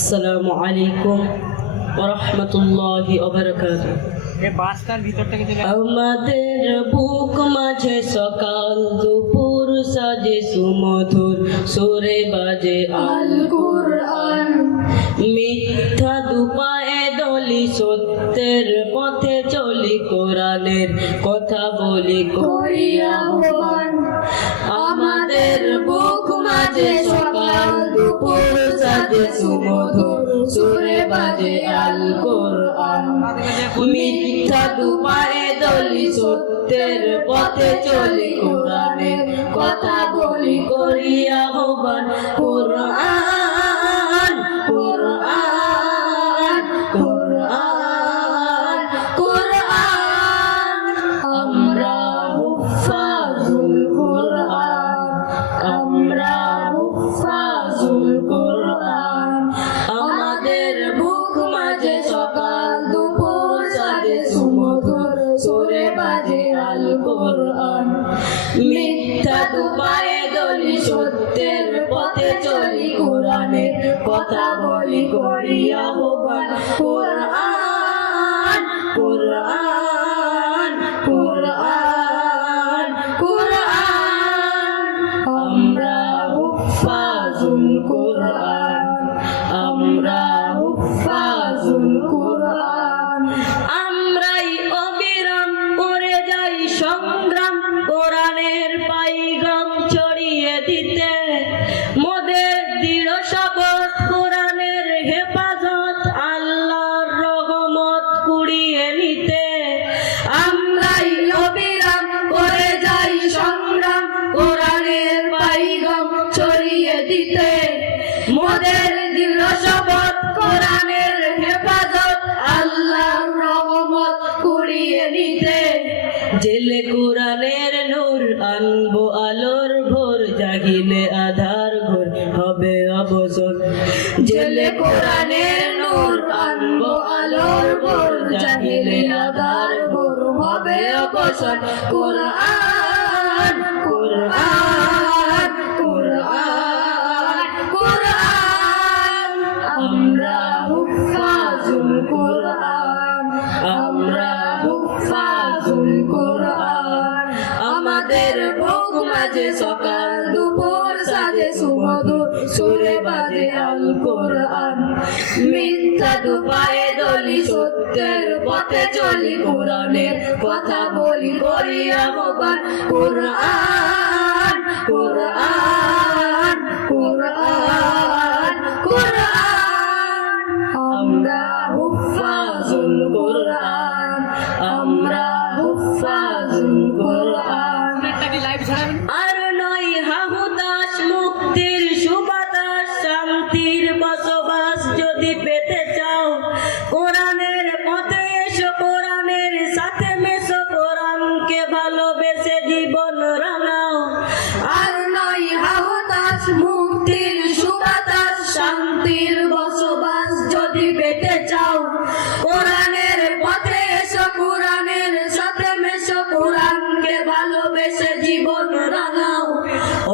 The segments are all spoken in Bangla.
আসসালামু আলাইকুম ওয়া রাহমাতুল্লাহি ওয়া বারাকাতুহু। আমাদের বুক মাঝে সকাল দুপুর সাজে সুমধুর সুরে বাজে আল কুরআন। মিথ্যা দুপায়ে দলি সত্যের পথে চলি, কোরআনের কথা বলি করি আহ্বান। আমাদের বুক মাঝে সকাল দুপুর সাজে সুমধুর সুরে বাজে আল কুরআন। মিথ্যা দুপায়ে দলি সত্যের পথে চলি, কোরআনের কথা বলি করি আহ্বান। কোরআন কোরআন কোরআন কোরআন, আমরা হুফাজুল কোরআন, আমরা হুফাজুল কোরআন। আমাদের বুক মাঝে সকাল দুপুর সাজে সুমধুর সুরে বাজে আল কোরআন। মিথ্যা দুপায়ে দলি সত্যের পথে চলি, কোরআনের কথা বলি করি আহ্বান। কোরআন কোরআন কোরআন কোরআন, আমরা হুফাজুল কোরআন, আমরা হুফাজুল কোরআন। আমরাই অবিরাম করে যাই সংগ্রাম, কোরআনের পাইগাম ছড়িয়ে দিতে। মোদের দৃঢ় শপথ কোরআনের হেফাজত, আল্লাহর রহমত কুড়িয়ে নিতে। আমরাই অবিরাম করে যাই সংগ্রাম, কোরআনের পাইগাম ছড়িয়ে দিতে। মোদের দৃঢ় শপথ কোরআনের হেফাজত, আল্লাহর রহমত কুড়িয়ে নিতে। জেলে কোরআনের নূর আনবো আলোর ভোর, জাগিলে আধার ঘোর হবে অবসর। জেলে কোরআনের নূর আনবো আলোর ভোর, জাগিলে আধার ঘোর হবে অবসর। কোরআন কোরআন কোরআন কোরআন, আমরা হুফাজুল কোরআন, আমরা হুফাজুল কোরআন। আমাদের বুক মাঝে সকাল দুপুর সাজে সুমধুর সুরে বাজে আল কোরআন। মিথ্যা দুপায়ে দলি সত্যের পথে চলি, কোরআনের কথা বলি করি আহ্বান। কোরআন কোরআন কোরআন কোরআন, আমরা হুফাজুল কোরআন, আমরা হুফাজুল কোরআন। আর নয় হাহুতাশ মুক্তির সুবাতাস, শান্তির বসবাস যদি পেতে চাও, কোরআনের পথে এসো, কোরআনের সাথে মেশো, কোরআনকে ভালোবেসে জীবন রাঙাও। আর নয় হাহুতাশ মুক্তির সুবাতাস, শান্তির বসবাস যদি পেতে চাও, কোরআনের পথে এসো, কোরআনের সাথে মেশো, কোরআনকে ভালোবেসে জীবন রাঙাও।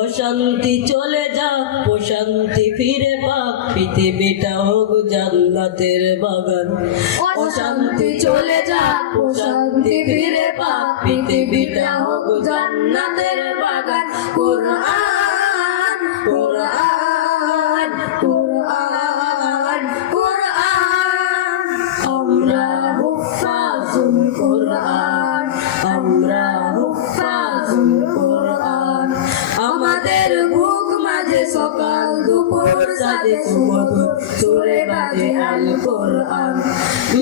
অশান্তি চলে যাক, প্রশান্তি ফিরে পাক, পৃথিবীটা হোক জান্নাতের বাগান। অশান্তি চলে যাক, প্রশান্তি ফিরে পাক, পৃথিবীটা হোক জান্নাতের বাগান। কোরআন কোরআন কোরআন কোরআন, আমরা হুফাজুল কোরআন, আমরা হুফাজুল কোরআন। আমাদের বুক মাঝে সকাল দুপুর সাজে সুমধুর সুরে বাজে আল কোরআন।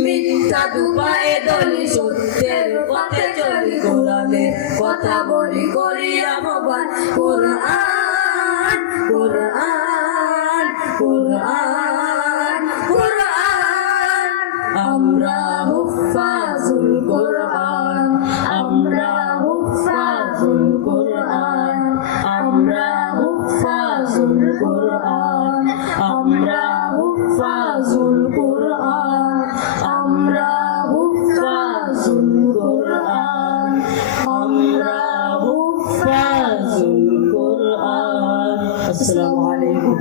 মিথ্যা দুপায়ে দলি সত্যের পথে চলি, কোরআনের কথা বলি করি আহ্বান। কোরআন কোরআন কোরআন কোরআন, আমরা হুফাজুল কোরআন, আমরা হুফাজুল কোরআন, আমরা হুফাজুল কোরআন, আমরা হুফাজুল কোরআন, আমরা হুফাজুল কোরআন, আমরা হুফাজুল কোরআন। আসসালামু আলাইকুম।